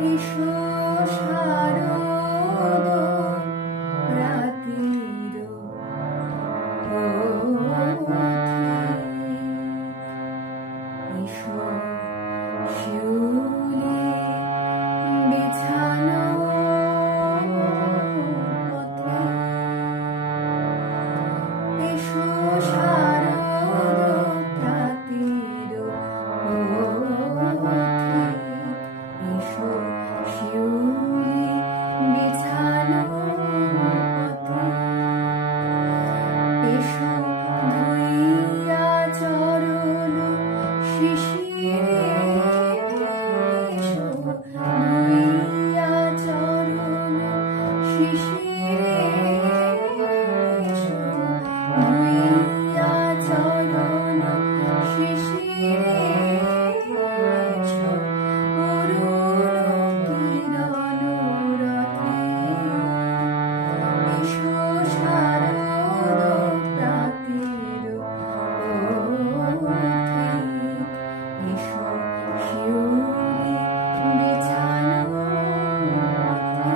এসো শারদ রাত্রির পথিক, এসো শিউলি বিছানো পথে, এসো শারদ রাত্রির পথিক, এসো শিউলি বিছানো পথে, এসো ধুইয়া চরণ শিশিরে, এসো ধুইয়া চরণ শিশিরে, এসো ধুইয়া চরণ শিশিরে, এসো অরুণ কিরণ রথে, এসো শারদ রাত্রির পথিক, এসো শিউলি বিছানো পথে।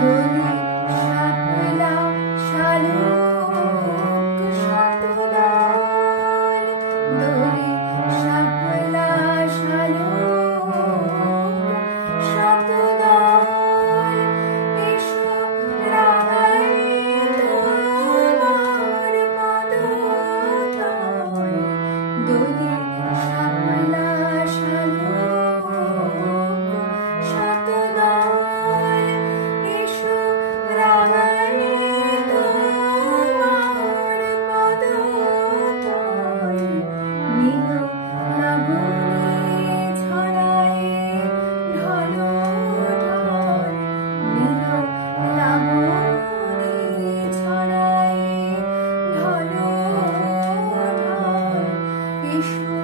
দোলে শাপলা শালুক শতদল, দোলে শাপলা শালুক শতদল, এসো রাঙাই তোমার পদতল, দোলে শাপলা শালুক শতদল, এসো রাঙাই তোমার পদতল, নীল লাবণী ছড়ায় ঢল ঢল, নীল লাবণী ছড়ায় ঢল ঢল, এসো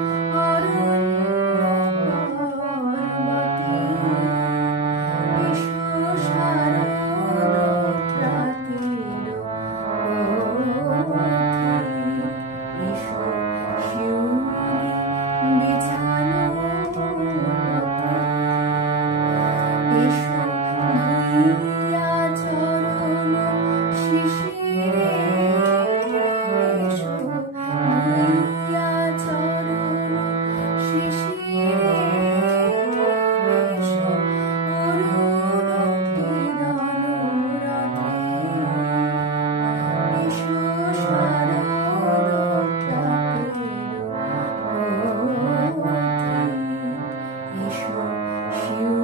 অরণ্য পর্বতে, এসো শারদ রাত্রির পথিক, এসো শিউলি বিছানো পথে, এসো ধুইয়া চরণ শিশিরে, এসো ধুইয়া চরণ শিশিরে, এসো অরুণ কিরণ রথে, এসো শারদ রাত্রির পথিক, এসো শিউলি